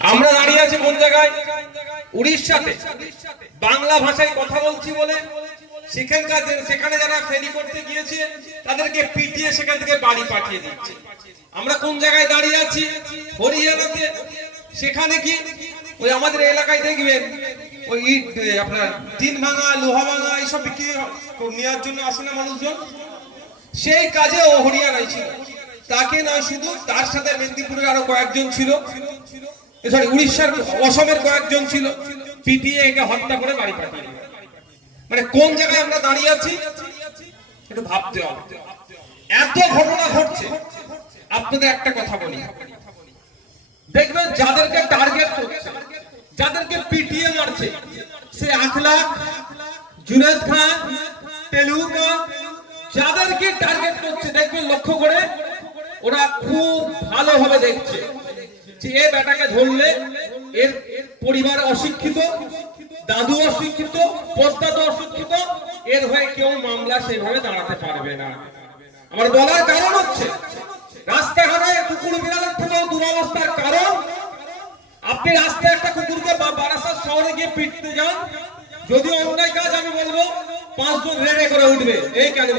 আমরা দাঁড়িয়ে আছি কোন জায়গায়? উড়িষ্যাতে। বাংলা ভাষায় কথা বলছি বলে সেখানকার সেখানে যারা ফেরি করতে গিয়েছে, তাদেরকে পিটিয়ে সেখান থেকে বাড়ি পাঠিয়ে দিচ্ছে। আমরা কোন জায়গায় দাঁড়িয়ে আছি? হরিয়ানাতে। সেখানে কি? ওই আমাদের এলাকায় দেখবেন, ওই ইট আপনার টিন ভাঙা, লোহা ভাঙা, এইসব বিক্রি নেওয়ার জন্য আসে না মানুষজন? সেই কাজে ও হরিয়ানায় ছিল। তাকে নয় শুধু, তার সাথে মেদিনীপুরের আরও কয়েকজন ছিল। সরি উড়িষ্যার অসমের কয়েকজন ছিল, পিটিয়ে একে হত্যা করে বাড়ি পাঠিয়ে মানে কোন জায়গায় আমরা দাঁড়িয়ে আছি? একটু ভাবতে হবে। এত ঘটনা ঘটছে। আপনাদের একটা কথা বলি। দেখবেন যাদেরকে টার্গেট করছে, যাদেরকে পিটিয়ে মারছে, সে আখলাক জুনেদ খান তেলুকা যাদেরকে টার্গেট করছে, দেখবেন লক্ষ্য করে ওরা খুব ভালোভাবে দেখছে। যে বেটাকে ধরলে এর পরিবার অশিক্ষিত, দাদু অশিক্ষিত পদ্মাদু অশিক্ষিত, এর হয়ে কেউ মামলা সেভাবে দাঁড়াতে পারবে না। আমার বলার কারণ হচ্ছে, রাস্তাঘাটে কুকুর বিড়ালের থেকেও দুরবস্থার কারণ, আপনি রাস্তায় একটা কুকুরকে বারাসাত শহরে গিয়ে পিটতে যান যদি অন্যায় কাজ আমি বলব, পাঁচজন রেড়ে করে উঠবে, এই কেন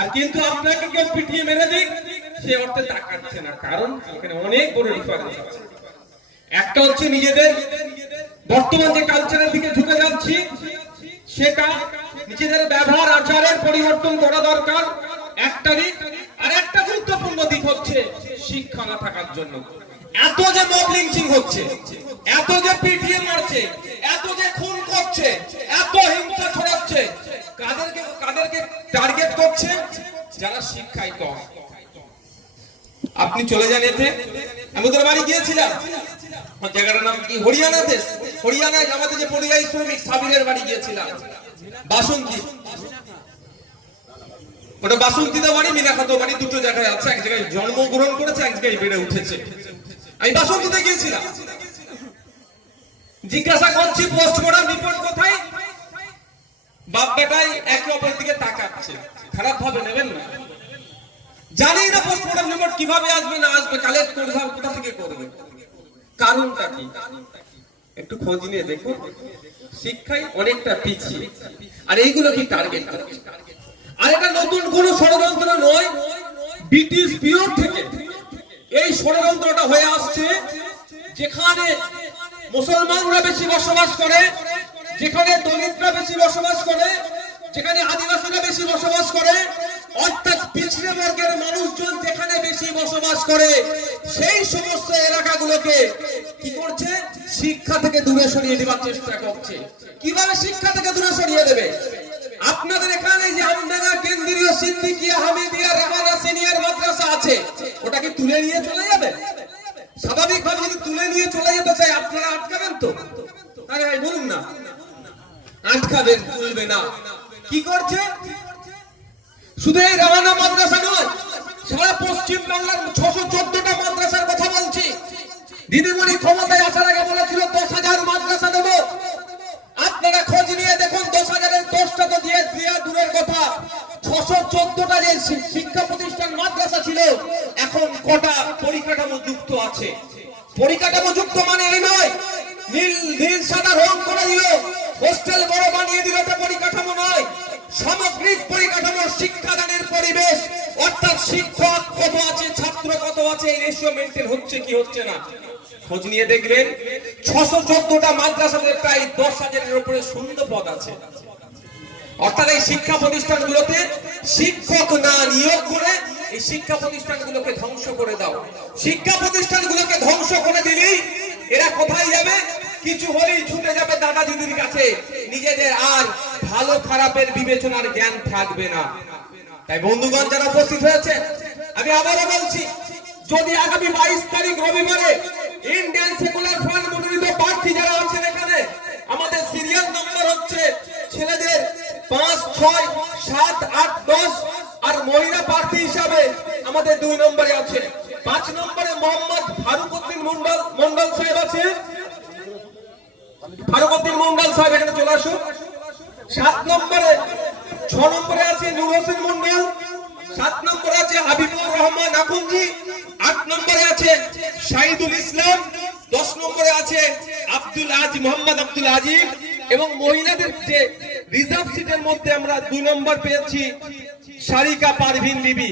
আর কিন্তু আপনাকে কেউ পিটিয়ে মেরে দিক সে অর্থে তাকাচ্ছে না, কারণ এখানে অনেক বড় ডিফারেন্স আছে। একটা হচ্ছে নিজেদের বর্তমান যে কালচারের দিকে ঝুঁকে যাচ্ছি, সেটা নিজেদের ব্যবহার, আচারের পরিবর্তন করা দরকার। একটা দিক আর একটা গুরুত্বপূর্ণ দিক হচ্ছে শিক্ষা না থাকার জন্য। এত যে মব লিঞ্চিং হচ্ছে, এত যে পিটিয়ে মারছে, এত যে খুন করছে, এত হিংসা ছড়াচ্ছে, কাদেরকে কাদেরকে টার্গেট করছে? যারা শিক্ষায় কম। আপনি চলে যান এতে। আমি তোর বাড়ি গিয়েছিলাম। জায়গাটার নাম কি? হরিয়ানাতে হরিয়ানায় আমাদের যে পরিযায়ী শ্রমিক সাবিরের বাড়ি গিয়েছিলাম। বাসন্তী। ওটা বাসন্তীতে বাড়ি মিনাখাত বাড়ি, দুটো জায়গায় আছে। এক জায়গায় জন্মগ্রহণ করেছে, এক জায়গায় বেড়ে উঠেছে। আমি বাসন্তীতে গিয়েছিলাম। জিজ্ঞাসা করছি পোস্ট পোস্টমর্টম রিপোর্ট কোথায়? বাপ বেটাই একে অপরের দিকে তাকাচ্ছে। খারাপ ভাবে নেবেন না। জানি না পোস্টমর্টম রিপোর্ট কীভাবে আসবে, না আসবে কালেক্ট করবে, কোথা থেকে করবে? কারণটা কি? একটু খোঁজ নিয়ে দেখুন। শিক্ষায় অনেকটা পিছিয়ে। আর এইগুলো কি টার্গেট আর এটা নতুন কোন ষড়যন্ত্র নয়। ব্রিটিশ থেকে এই ষড়যন্ত্রটা হয়ে আসছে, যেখানে মুসলমানরা বেশি বসবাস করে, যেখানে দলিতরা বেশি বসবাস করে, যেখানে আদিবাসীরা বেশি বসবাস করে অর্থাৎ পিছড়ে বর্গের মানুষজন যেখানে বেশি বসবাস করে, সেই সমস্ত এলাকাগুলোকে কি করছে? শিক্ষা থেকে দূরে সরিয়ে দেওয়ার চেষ্টা করছে। কীভাবে শিক্ষা থেকে দূরে সরিয়ে দেবে? আপনাদের এখানে যে আমডাঙ্গা কেন্দ্রীয় সিদ্দিকিয়া হামিদিয়া রেহানা সিনিয়র মাদ্রাসা আছে, ওটা কি তুলে নিয়ে চলে যাবে? স্বাভাবিকভাবে যদি তুলে নিয়ে চলে যেতে চাই আপনারা আটকাবেন তো? আরে বলুন না। আটকাবেন, তুলবে না। কি করছে? শুধু এই রাওয়ানা মাদ্রাসা নয়, সারা পশ্চিম বাংলার ছশো চোদ্দটা মাদ্রাসার কথা বলছি। দিদিমণি ক্ষমতায় আসার আগে বলেছিল, দশ হাজার মাদ্রাসা দেবো। আপনারা খোঁজ নিয়ে দেখুন, দশ হাজারের দশটা তো দিয়ে দেওয়া দূরের কথা। ছশো চোদ্দটা যে শিক্ষা প্রতিষ্ঠান, মাদ্রাসা ছিল, এখন কটা পরিকাঠামো যুক্ত আছে। পরিকাঠামো যুক্ত মানে এই নয়, নীল নীল সাদা রং করে দিল, হোস্টেল বড় বানিয়ে দিল, এটা পরিকাঠামো নয়। সামগ্রিক পরিকাঠামো, শিক্ষাদানের পরিবেশ, অর্থাৎ শিক্ষক কত আছে, ছাত্র কত আছে, এই রেশিও মেনটেন হচ্ছে কি হচ্ছে না? খোঁজ নিয়ে দেখবেন, ছশো চোদ্দটা মাদ্রাসাতে প্রায় দশ হাজারের উপরে শূন্য পদ আছে। অর্থাৎ এই শিক্ষা প্রতিষ্ঠানগুলোতে শিক্ষক না নিয়োগ করে এই শিক্ষা প্রতিষ্ঠানগুলোকে ধ্বংস করে দাও। শিক্ষা প্রতিষ্ঠানগুলোকে ধ্বংস করে দিলেই এরা কোথায় যাবে? কিছু হলেই ছুটে যাবে দাদা দিদির কাছে। নিজেদের ভালো খারাপের বিবেচনার জ্ঞান থাকবে না। তাই বন্ধুগণ যারা উপস্থিত হয়েছে, আমি আবারও বলছি, যদি আগামী বাইশ তারিখ রবিবারে ইন্ডিয়ান সেকুলার ফ্রন্ট মনোনীত প্রার্থী যারা আছেন এখানে, আমাদের সিরিয়াল নম্বর হচ্ছে ছেলেদের পাঁচ, ছয়, সাত, আট, দশ আর মহিলা প্রার্থী হিসাবে আমাদের দুই নম্বরে আছে। পাঁচ নম্বরে মোহাম্মদ ফারুক উদ্দিন মন্ডল মন্ডল সাহেব আছে। ফারুক উদ্দিন মন্ডল সাহেব এখানে চলে আসুন। সাত নম্বরে, ছ নম্বরে আছে নূর হোসেন মন্ডল, সাত নম্বরে আছে হাবিবুর রহমান আকুঞ্জি, আট নম্বরে আছে শাহিদুল ইসলাম, দশ নম্বরে আছে আব্দুল আজ, মোহাম্মদ আব্দুল আজিজ এবং মহিলাদের যে রিজার্ভ সিটের মধ্যে আমরা দুই নম্বর পেয়েছি সারিকা পারভিন বিবি।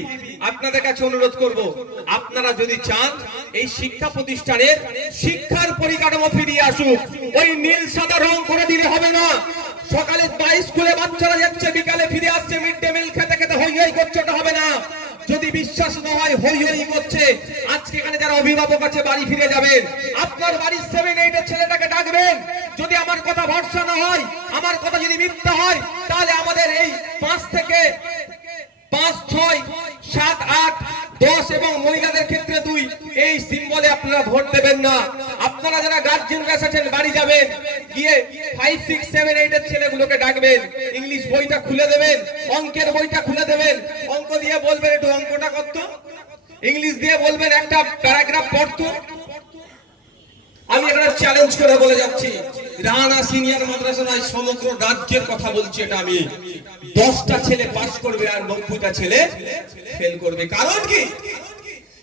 আপনাদের কাছে অনুরোধ করব, আপনারা যদি চান, এই শিক্ষা প্রতিষ্ঠানের শিক্ষার পরিকাঠামো ফিরিয়ে আসুক, ওই নীল সাদা রং করে দিলে হবে না। সকালে বাইশ স্কুলে বাচ্চারা যাচ্ছে, বিকালে ফিরে আসছে, মিড ডে মিল খেতে খেতে হই হই করছে, ওটা হবে না। যদি বিশ্বাস না হয়, হই হই করছে। আজকে এখানে যারা অভিভাবক আছে, বাড়ি ফিরে যাবেন। আপনার বাড়ির সেভেন এইটের ছেলেটাকে ডাকবেন। যদি আমার কথা ভরসা না হয়, আমার কথা যদি মিথ্যা হয়, তাহলে আমাদের এই পাঁচ থেকে পাঁচ, ছয়, সাত, আট, দশ এবং মহিলাদের ক্ষেত্রে দুই, এই সিম্বলে আপনারা ভোট দেবেন না। আপনারা যারা গার্জেন এসেছেন বাড়ি যাবেন। গিয়ে সমগ্র রাজ্যের কথা বলছি এটা আমি। দশটা ছেলে পাস করবে আর নব্বইটা ছেলে ফেল করবে। কারণ কি?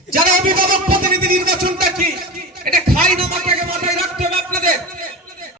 যারা অভিভাবক প্রতিনিধি নির্বাচনটা কি? এটা খাই নামাটাকে মাথায় রাখতে হবে আপনাদের।